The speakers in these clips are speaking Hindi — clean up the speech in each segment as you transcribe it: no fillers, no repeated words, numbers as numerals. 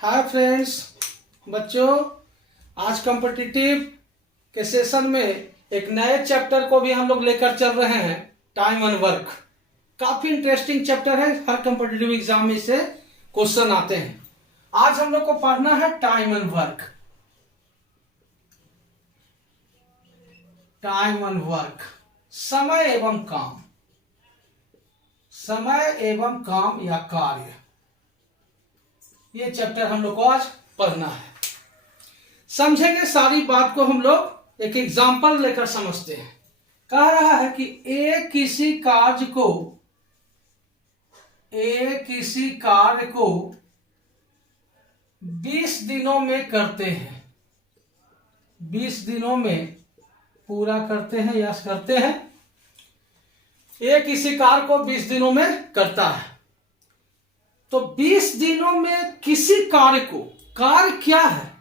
हाय फ्रेंड्स, बच्चों, आज कॉम्पिटिटिव के सेशन में एक नए चैप्टर को भी हम लोग लेकर चल रहे हैं, टाइम एंड वर्क। काफी इंटरेस्टिंग चैप्टर है, हर कॉम्पिटिटिव एग्जाम में से क्वेश्चन आते हैं। आज हम लोग को पढ़ना है time and work. Time and work, समय एवं काम, समय एवं काम या कार्य, ये चैप्टर हम लोग को आज पढ़ना है। समझेंगे सारी बात को, हम लोग एक एग्जांपल लेकर समझते हैं। कह रहा है कि एक किसी कार्य को 20 दिनों में करते हैं, 20 दिनों में पूरा करते हैं या करते हैं। एक किसी कार्य को 20 दिनों में करता है, तो 20 दिनों में किसी कार्य को, कार्य क्या है,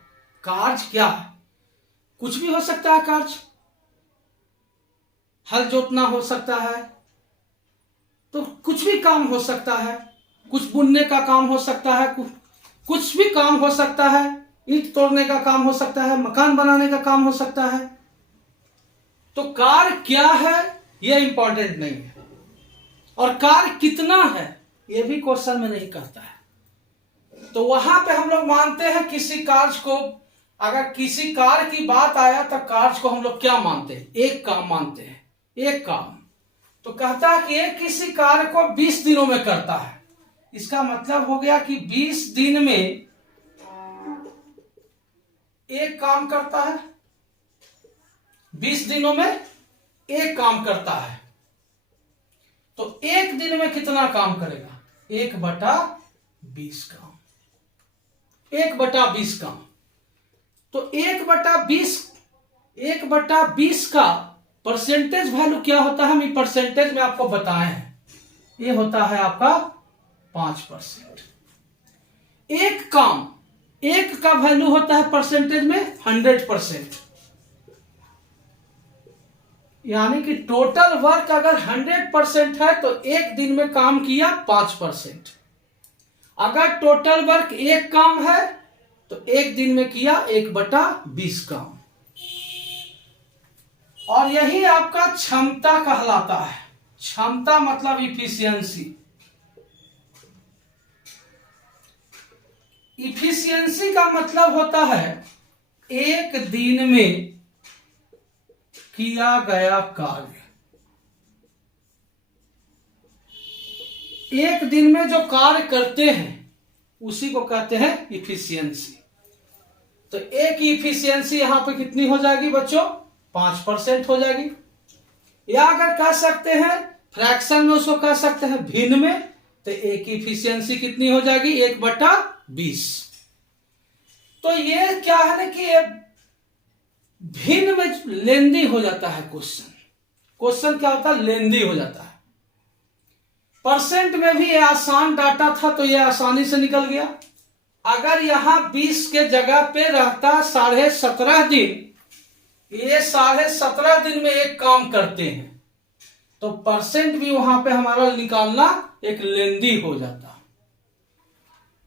कार्य क्या है? कुछ भी हो सकता है कार्य। हल जोतना हो सकता है, तो कुछ भी काम हो सकता है। कुछ बुनने का काम हो सकता है, कुछ भी काम हो सकता है। ईंट तोड़ने का काम हो सकता है, मकान बनाने का काम हो सकता है। तो कार्य क्या है यह इंपॉर्टेंट नहीं है, और कार्य कितना है यह भी क्वेश्चन में नहीं कहता है। तो वहां पे हम लोग मानते हैं किसी कार्य को, अगर किसी कार्य की बात आया तो कार्य को हम लोग क्या मानते हैं? एक काम मानते हैं, एक काम। तो कहता है कि एक किसी कार्य को 20 दिनों में करता है। इसका मतलब हो गया कि 20 दिन में एक काम करता है, 20 दिनों में एक काम करता है। तो एक दिन में कितना काम करेगा? 1/20 काम, 1/20 काम। तो 1/20 का परसेंटेज वैल्यू क्या होता है? हम परसेंटेज में आपको बताए हैं, ये होता है आपका 5%। एक काम, एक का वैल्यू होता है परसेंटेज में 100%। यानी कि टोटल वर्क अगर 100% है तो एक दिन में काम किया 5%। अगर टोटल वर्क एक काम है तो एक दिन में किया 1/20 काम। और यही आपका क्षमता कहलाता है। क्षमता मतलब इफिशियंसी। इफिशियंसी का मतलब होता है एक दिन में किया गया कार्य। एक दिन में जो कार्य करते हैं उसी को कहते हैं इफिशियंसी। तो एक इफिशियंसी यहां पे कितनी हो जाएगी बच्चों? 5% हो जाएगी। या अगर कह सकते हैं फ्रैक्शन में, उसको कह सकते हैं भिन्न में, तो एक इफिशियंसी कितनी हो जाएगी? 1/20। तो ये क्या है ना कि भिन्न में लेंदी हो जाता है क्वेश्चन। क्वेश्चन क्या होता है? लेंदी हो जाता है। परसेंट में भी ये आसान डाटा था तो ये आसानी से निकल गया। अगर यहां 20 के जगह पे रहता 17.5 दिन, ये 17.5 दिन में एक काम करते हैं, तो परसेंट भी वहां पे हमारा निकालना एक लेंदी हो जाता।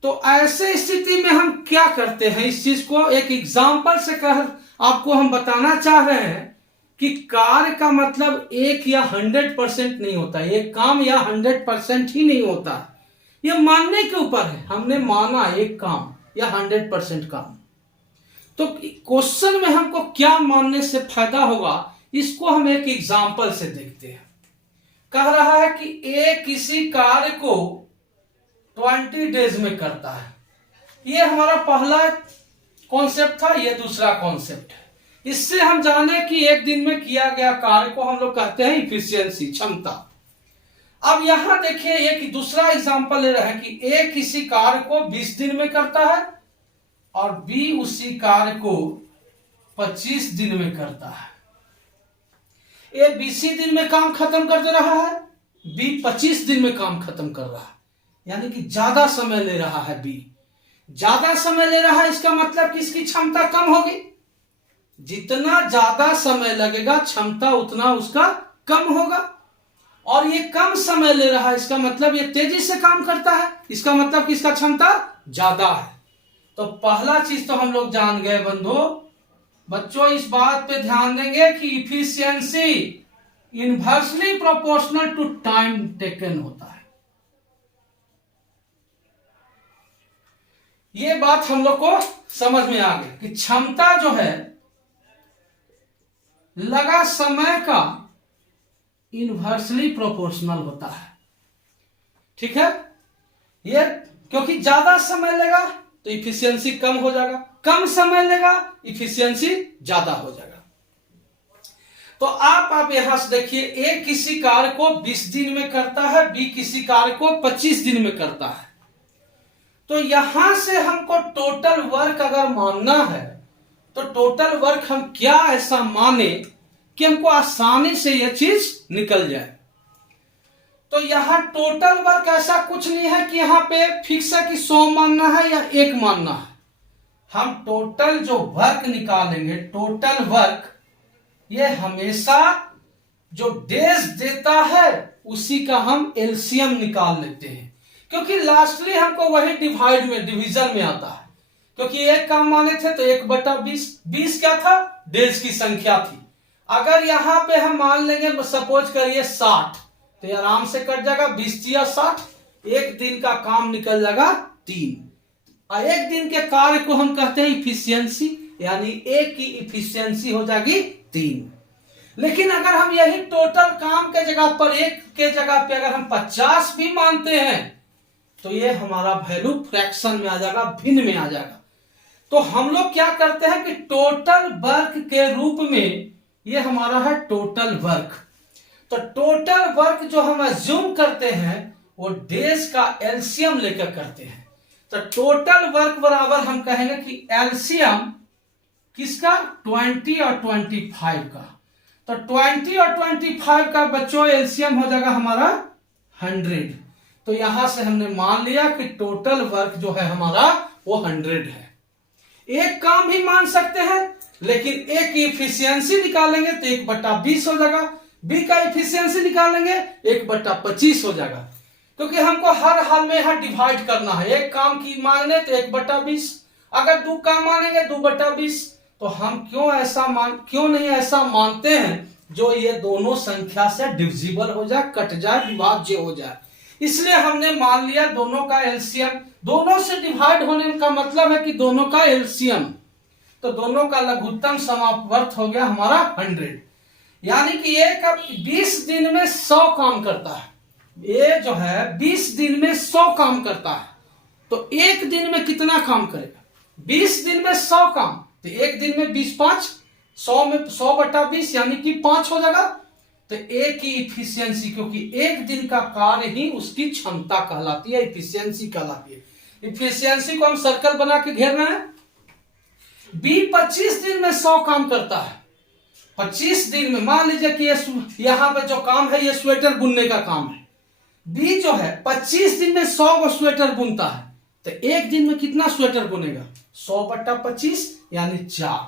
तो ऐसे स्थिति में हम क्या करते हैं? इस चीज को एक एग्जाम्पल से कह आपको हम बताना चाह रहे हैं कि कार्य का मतलब एक या 100% नहीं होता, एक काम या 100% ही नहीं होता। ये मानने के ऊपर है। हमने माना एक काम या 100% काम, तो क्वेश्चन में हमको क्या मानने से फायदा होगा, इसको हम एक एग्जाम्पल से देखते हैं। कह रहा है कि एक किसी कार्य को 20 डेज में करता है। ये हमारा पहला कॉन्सेप्ट था, ये दूसरा कॉन्सेप्ट है। इससे हम जाने कि एक दिन में किया गया कार्य को हम लोग कहते हैं इफिशियंसी, क्षमता। अब यहां देखिए एक दूसरा एग्जांपल ले रहे हैं कि ए किसी कार्य को 20 दिन में करता है और बी उसी कार्य को 25 दिन में करता है। ए 20 दिन में काम खत्म कर दे रहा है, बी 25 दिन में काम खत्म कर रहा है। यानी कि ज्यादा समय ले रहा है बी, ज्यादा समय ले रहा है। इसका मतलब कि इसकी क्षमता कम होगी। जितना ज्यादा समय लगेगा क्षमता उतना उसका कम होगा। और ये कम समय ले रहा है, इसका मतलब ये तेजी से काम करता है, इसका मतलब कि इसका क्षमता ज्यादा है। तो पहला चीज तो हम लोग जान गए बंधु। बच्चों इस बात पे ध्यान देंगे कि efficiency inversely proportional to time taken होता है। ये बात हम लोग को समझ में आ गई कि क्षमता जो है लगा समय का इनवर्सली प्रोपोर्शनल होता है। ठीक है, ये क्योंकि ज्यादा समय लेगा तो इफिशियंसी कम हो जाएगा, कम समय लेगा इफिशियंसी ज्यादा हो जाएगा। तो आप यहां से देखिए, ए किसी कार्य को 20 दिन में करता है, बी किसी कार्य को 25 दिन में करता है। तो यहां से हमको टोटल वर्क अगर मानना है तो टोटल वर्क हम क्या ऐसा माने कि हमको आसानी से यह चीज निकल जाए। तो यहां टोटल वर्क ऐसा कुछ नहीं है कि यहां पे फिक्स है कि 100 मानना है या 1 मानना है। हम टोटल जो वर्क निकालेंगे, टोटल वर्क ये हमेशा जो डेज देता है उसी का हम एलसीएम निकाल लेते हैं, क्योंकि लास्टली हमको वही डिवीजन में आता है। क्योंकि एक काम माने थे तो 1/20, 20 क्या था, डेज की संख्या थी। अगर यहां पे हम मान लेंगे सपोज करिए 60, तो ये आराम से कट जाएगा, 20 या 60, एक दिन का काम निकल जाएगा 3। और एक दिन के कार्य को हम कहते हैं इफिशियंसी, यानी एक की इफिशियंसी हो जाएगी 3। लेकिन अगर हम यही टोटल काम के जगह पर, एक के जगह पे अगर हम 50 भी मानते हैं तो ये हमारा वैल्यू फ्रैक्शन में आ जाएगा, भिन्न में आ जाएगा। तो हम लोग क्या करते हैं कि टोटल वर्क के रूप में ये हमारा है टोटल वर्क। तो टोटल वर्क जो हम अज्यूम करते हैं वो डेज का एलसीएम लेकर करते हैं। तो टोटल वर्क बराबर हम कहेंगे कि एलसीएम किसका, 20 और 25 का। तो 20 और 25 का बच्चों एलसीएम हो जाएगा हमारा 100। तो यहां से हमने मान लिया कि टोटल वर्क जो है हमारा वो 100 है। एक काम ही मान सकते हैं, लेकिन एक की इफिशियंसी निकालेंगे तो 1/20 हो जाएगा, बी का इफिशियंसी निकालेंगे 1/25 हो जाएगा। क्योंकि हमको हर हाल में यहां डिवाइड करना है। एक काम की मांगे तो 1/20, अगर 2 काम मानेंगे 2/20। तो हम क्यों नहीं ऐसा मानते हैं जो ये दोनों संख्या से डिविजिबल हो जाए, कट जाए, विभाज्य हो जाए। इसलिए हमने मान लिया दोनों का एलसीएम। दोनों से डिवाइड होने का मतलब है कि दोनों का एलसीएम, तो दोनों का लघुत्तम समापवर्त हो गया हमारा 100। यानी कि एक 20 दिन में 100 काम करता है, ये जो है 20 दिन में 100 काम करता है। तो एक दिन में कितना काम करेगा, 20 दिन में 100 काम, तो एक दिन में 20 5, 100 में 100/20 यानी कि 5 हो जाएगा। तो एक की इफिशियंसी, क्योंकि एक दिन का कार्य ही उसकी क्षमता कहलाती है, इफिशियंसी कहलाती है। इफिशियंसी को हम सर्कल बना के घेर रहे हैं। बी 25 दिन में 100 काम करता है। 25 दिन में मान लीजिए कि यहां पे जो काम है ये स्वेटर बुनने का काम है। बी जो है 25 दिन में 100 को स्वेटर बुनता है। तो एक दिन में कितना स्वेटर बुनेगा, 100/25 यानी 4।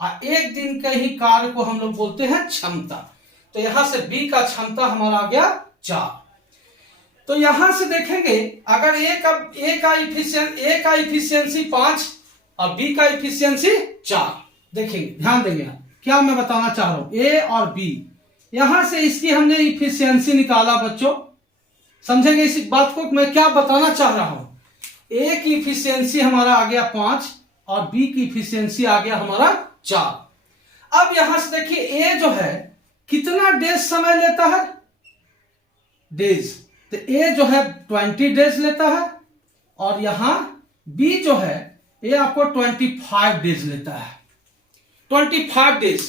और एक दिन के ही कार्य को हम लोग बोलते हैं क्षमता। तो यहां से बी का क्षमता हमारा आ गया 4। तो यहां से देखेंगे अगर ए का इफिशियंसी 5 और बी का इफिशियंसी 4, देखेंगे, ध्यान देंगे क्या मैं बताना चाह रहा हूं। ए और बी, यहां से इसकी हमने इफिशियंसी निकाला बच्चों, समझेंगे इस बात को मैं क्या बताना चाह रहा हूं। ए की इफिशियंसी हमारा आ गया 5 और बी की इफिशियंसी आ गया हमारा 4। अब यहां से देखिए ए जो है कितना डेज समय लेता है, डेज, तो ए जो है 20 डेज लेता है और यहां बी जो है ये आपको 25 डेज लेता है। 25 डेज,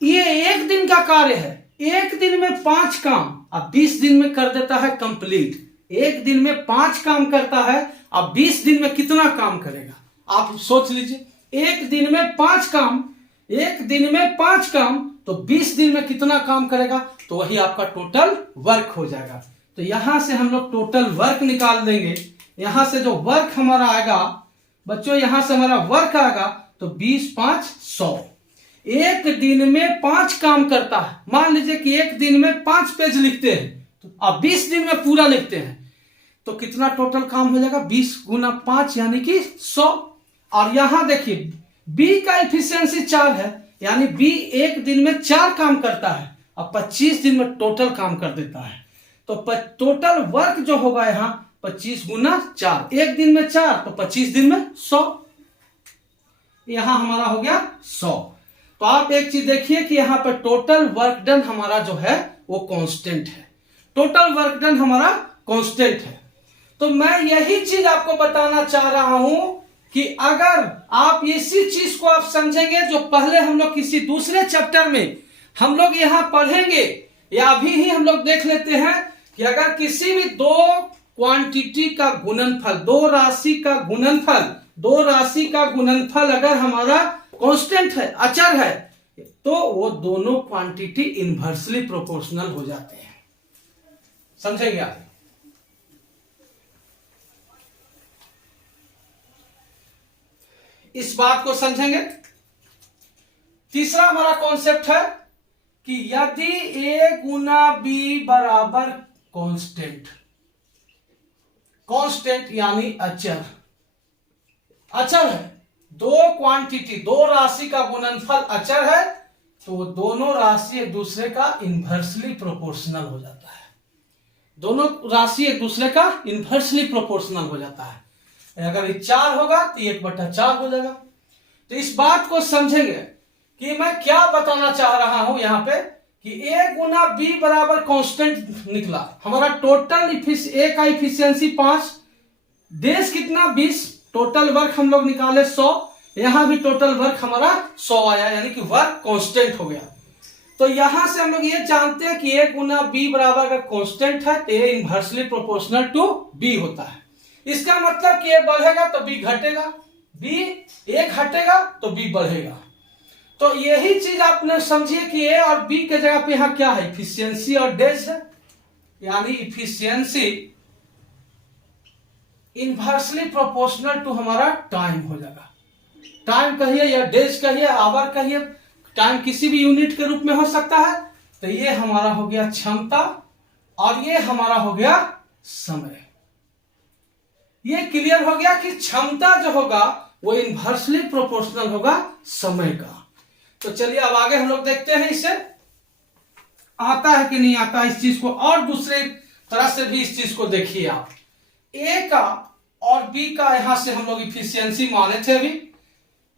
ये एक दिन का कार्य है। एक दिन में 5 काम अब 20 दिन में कर देता है कंप्लीट। एक दिन में 5 काम करता है, अब 20 दिन में कितना काम करेगा आप सोच लीजिए। एक दिन में 5 काम, एक दिन में 5 काम, तो 20 दिन में कितना काम करेगा, तो वही आपका टोटल वर्क हो जाएगा। तो यहां से हम लोग टोटल वर्क निकाल देंगे। यहां से जो वर्क हमारा आएगा बच्चों, यहां से हमारा वर्क आएगा तो 20 5 100। एक दिन में 5 काम करता है। मान लीजिए कि एक दिन में 5 पेज लिखते हैं, तो अब 20 दिन में पूरा लिखते हैं, तो कितना टोटल काम हो जाएगा, 20 × 5 यानी कि 100। और यहां देखिए बी का इफिशियंसी 4 है, यानी बी एक दिन में 4 काम करता है और 25 दिन में टोटल काम कर देता है। तो टोटल वर्क जो होगा यहाँ 25 गुना 4, एक दिन में 4 तो 25 दिन में 100, यहां हमारा हो गया 100। तो आप एक चीज देखिए कि यहां पर टोटल वर्क डन हमारा जो है वो कांस्टेंट है, टोटल वर्क डन हमारा कांस्टेंट है। तो मैं यही चीज आपको बताना चाह रहा हूं कि अगर आप इसी चीज को आप समझेंगे जो पहले हम लोग किसी दूसरे चैप्टर में हम लोग यहां पढ़ेंगे, या अभी ही हम लोग देख लेते हैं कि अगर किसी भी दो क्वांटिटी का गुणनफल, दो राशि का गुणनफल अगर हमारा कांस्टेंट है, अचर है, तो वो दोनों क्वांटिटी इनवर्सली प्रोपोर्शनल हो जाते हैं। समझेंगे आप? इस बात को समझेंगे। तीसरा हमारा कॉन्सेप्ट है कि यदि ए गुना बी बराबर कांस्टेंट, कांस्टेंट यानी अचर, अचर है, दो क्वांटिटी, दो राशि का गुणनफल अचर है, तो दोनों राशि एक दूसरे का इनवर्सली प्रोपोर्शनल हो जाता है, दोनों राशि एक दूसरे का इनवर्सली प्रोपोर्शनल हो जाता है। अगर ये 4 होगा तो 1/4 हो जाएगा। तो इस बात को समझेंगे कि मैं क्या बताना चाह रहा हूं यहां पे कि ए गुना बी बराबर कांस्टेंट निकला, हमारा टोटल ए का इफिशियंसी 5, डेज कितना 20, टोटल वर्क हम लोग निकाले 100, यहां भी टोटल वर्क हमारा 100 आया, यानी कि वर्क कांस्टेंट हो गया। तो यहां से हम लोग ये जानते हैं कि ए गुना बी बराबर अगर कांस्टेंट है तो ए इनवर्सली प्रोपोर्शनल टू बी होता है। इसका मतलब कि ए बढ़ेगा तो बी घटेगा, बी ए घटेगा तो बी बढ़ेगा। तो यही चीज आपने समझिए कि ए और बी के जगह पे यहां क्या है, इफिशियंसी और डेज है, यानी इफिशियंसी इनवर्सली प्रोपोर्शनल टू हमारा टाइम हो जाएगा। टाइम कहिए या डेज कहिए, आवर कहिए, टाइम किसी भी यूनिट के रूप में हो सकता है। तो ये हमारा हो गया क्षमता और ये हमारा हो गया समय। ये क्लियर हो गया कि क्षमता जो होगा वो इनवर्सली प्रोपोर्शनल होगा समय का। तो चलिए अब आगे हम लोग देखते हैं इसे आता है कि नहीं आता इस चीज को, और दूसरे तरह से भी इस चीज को देखिए आप। ए का और बी का यहां से हम लोग इफिशियंसी माने थे, अभी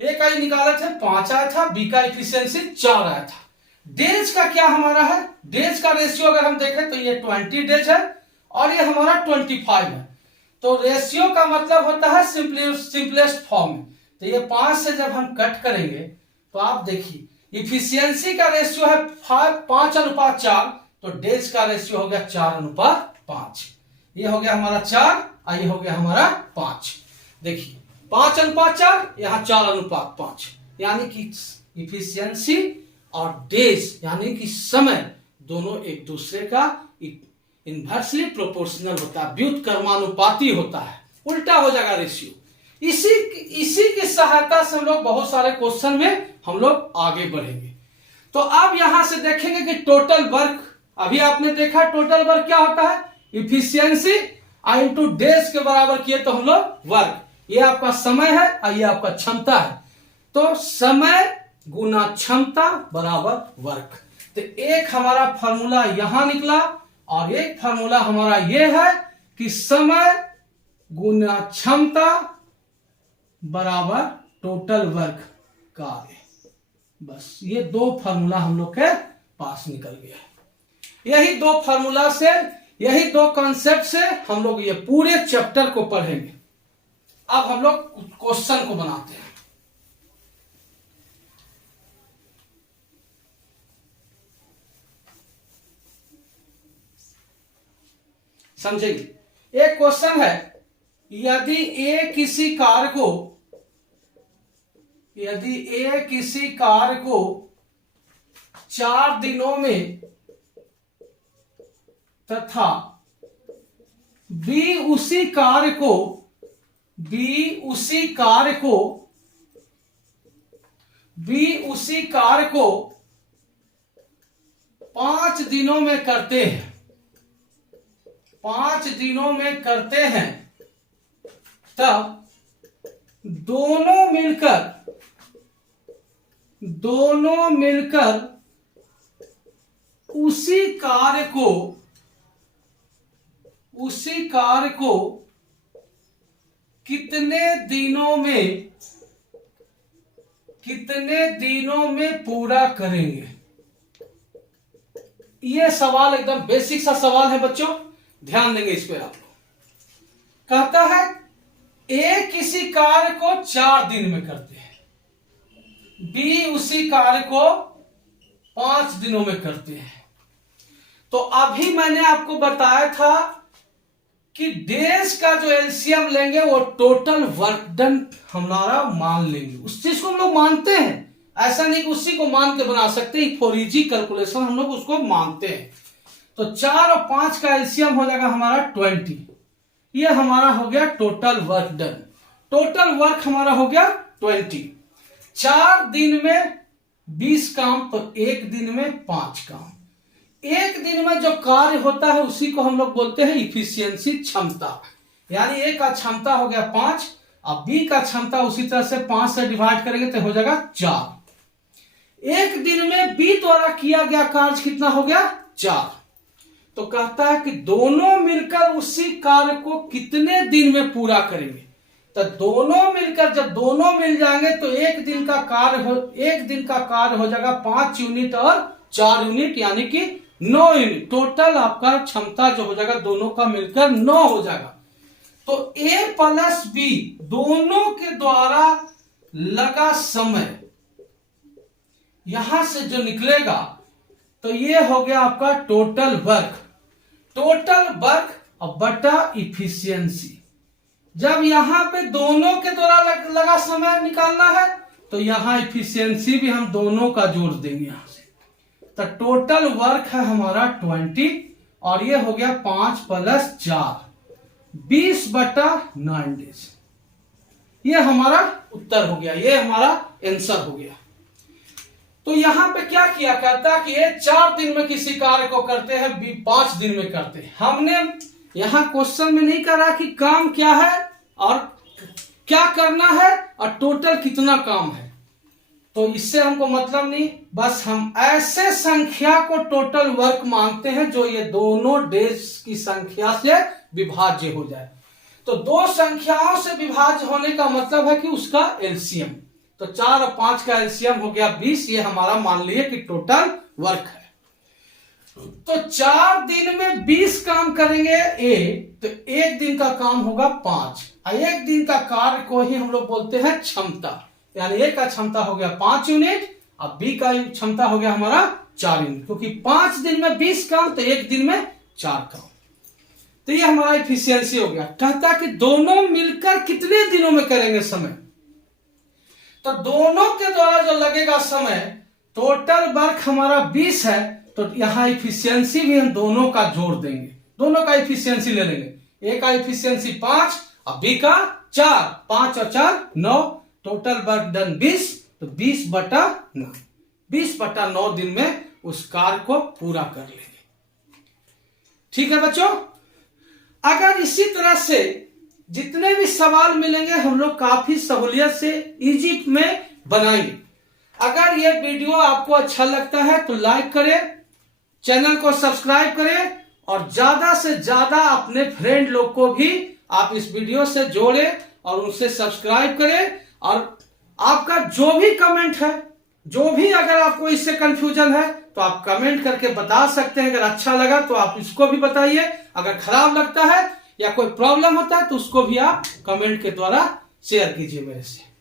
ए का ही निकाले थे 5 आया था, बी का इफिशियंसी 4 आया था। डेज का क्या हमारा है, डेज का रेशियो अगर हम देखें तो ये 20 डेज है और ये हमारा 25 है। तो रेशियो का मतलब होता है सिंपलेस्ट फॉर्म में। तो ये 5 से जब हम कट करेंगे तो आप देखिए इफिशियंसी का रेशियो है 5:4, तो डेज का रेशियो हो गया 4:5। ये हो गया हमारा 4 और ये हो गया हमारा 5। देखिए 5:4, यहां 4:5, यानी कि इफिशियंसी और डेज यानी कि समय दोनों एक दूसरे का इनवर्सली प्रोपोर्शनल होता है, व्युत्क्रमानुपाती होता है, उल्टा हो जाएगा रेशियो। इसी की सहायता से हम लोग बहुत सारे क्वेश्चन में हम लोग आगे बढ़ेंगे। तो अब यहां से देखेंगे कि टोटल वर्क, अभी आपने देखा टोटल वर्क क्या होता है, इफिशियंसी इनटू डेज के बराबर किए तो हम लोग वर्क, ये आपका समय है और ये आपका क्षमता है। तो समय गुना क्षमता बराबर वर्क। तो एक हमारा फॉर्मूला यहां निकला और एक फॉर्मूला हमारा यह है कि समय गुना क्षमता बराबर टोटल वर्क कार्य। बस ये दो फॉर्मूला हम लोग के पास निकल गया। यही दो फॉर्मूला से, यही दो कॉन्सेप्ट से हम लोग ये पूरे चैप्टर को पढ़ेंगे। अब हम लोग क्वेश्चन को बनाते हैं। समझेंगे। एक क्वेश्चन है, यदि ए किसी कार्य को 4 दिनों में तथा बी उसी कार्य को 5 दिनों में करते हैं, 5 दिनों में करते हैं, तब दोनों मिलकर उसी कार्य को कितने दिनों में पूरा करेंगे। यह सवाल एकदम बेसिक सा सवाल है बच्चों, ध्यान देंगे इस पे आप लोग। कहता है ए किसी कार्य को 4 दिन में करते हैं, बी उसी कार्य को 5 दिनों में करते हैं। तो अभी मैंने आपको बताया था कि डेज का जो एलसीएम लेंगे वो टोटल वर्क डन हमारा मान लेंगे। उस चीज को हम लोग मानते हैं, ऐसा नहीं कि उसी को मान के बना सकते, फॉर इजी कैलकुलेशन हम लोग उसको मानते हैं। तो 4 और 5 का एलसीएम हो जाएगा हमारा 20। ये हमारा हो गया total work done. Total work हमारा हो गया 20। 4 दिन में 20 काम तो 1 दिन में 5 काम। 1 दिन में जो कार्य होता है उसी को हम लोग बोलते हैं इफिशियंसी, क्षमता। यानी ए का क्षमता हो गया 5, अब बी का क्षमता उसी तरह से 5 से डिवाइड करेंगे तो हो जाएगा 4। 1 दिन में बी द्वारा किया गया कार्य कितना हो गया 4। तो कहता है कि दोनों मिलकर उसी कार्य को कितने दिन में पूरा करेंगे। तो दोनों मिलकर जब दोनों मिल जाएंगे तो 1 दिन का कार्य हो जाएगा 5 यूनिट और 4 यूनिट, यानी कि 9 यूनिट। टोटल आपका क्षमता जो हो जाएगा दोनों का मिलकर 9 हो जाएगा। तो ए प्लस बी दोनों के द्वारा लगा समय यहां से जो निकलेगा तो ये हो गया आपका टोटल वर्क और बटा इफिशियंसी। जब यहां पे दोनों के द्वारा लगा समय निकालना है तो यहां इफिशियंसी भी हम दोनों का जोड़ देंगे यहां से। तो टोटल वर्क है हमारा 20 और ये हो गया 5 + 4 20/9 डेज। ये हमारा उत्तर हो गया, ये हमारा आंसर हो गया। तो यहां पे क्या किया, कहता है कि ये 4 दिन में किसी कार्य को करते हैं, बी 5 दिन में करते हैं। हमने यहां क्वेश्चन में नहीं करा कि काम क्या है और क्या करना है और टोटल कितना काम है, तो इससे हमको मतलब नहीं। बस हम ऐसे संख्या को टोटल वर्क मानते हैं जो ये दोनों डेज की संख्या से विभाज्य हो जाए। तो 2 संख्याओं से विभाज्य होने का मतलब है कि उसका एलसीएम। तो 4 और 5 का एलसीएम हो गया 20। ये हमारा मान लिए कि टोटल वर्क है। तो 4 दिन में 20 काम करेंगे ए, तो 1 दिन का काम होगा 5। 1 दिन का कार्य को ही हम लोग बोलते हैं क्षमता। यानी ए का क्षमता हो गया 5 यूनिट और बी का क्षमता हो गया हमारा 4 यूनिट, क्योंकि 5 दिन में 20 काम तो 1 दिन में 4 काम। तो ये हमारा इफिशियंसी हो गया। कहता कि दोनों मिलकर कितने दिनों में करेंगे समय। तो दोनों के द्वारा जो लगेगा समय, टोटल वर्क हमारा 20 है, तो यहां इफिशियंसी भी हम दोनों का जोड़ देंगे, दोनों का इफिशियंसी ले लेंगे। ए का इफिशियंसी 5 और बी का 4, 5 और 4 9, टोटल वर्क डन 20, तो 20/9, 20/9 दिन में उस कार्य को पूरा कर लेंगे। ठीक है बच्चों, अगर इसी तरह से जितने भी सवाल मिलेंगे हम लोग काफी सहूलियत से इजी में बनाएंगे। अगर ये वीडियो आपको अच्छा लगता है तो लाइक करें, चैनल को सब्सक्राइब करें और ज्यादा से ज्यादा अपने फ्रेंड लोग को भी आप इस वीडियो से जोड़ें और उनसे सब्सक्राइब करें। और आपका जो भी कमेंट है, जो भी अगर आपको इससे कंफ्यूजन है तो आप कमेंट करके बता सकते हैं। अगर अच्छा लगा तो आप इसको भी बताइए, अगर खराब लगता है या कोई प्रॉब्लम होता है तो उसको भी आप कमेंट के द्वारा शेयर कीजिए मेरे से।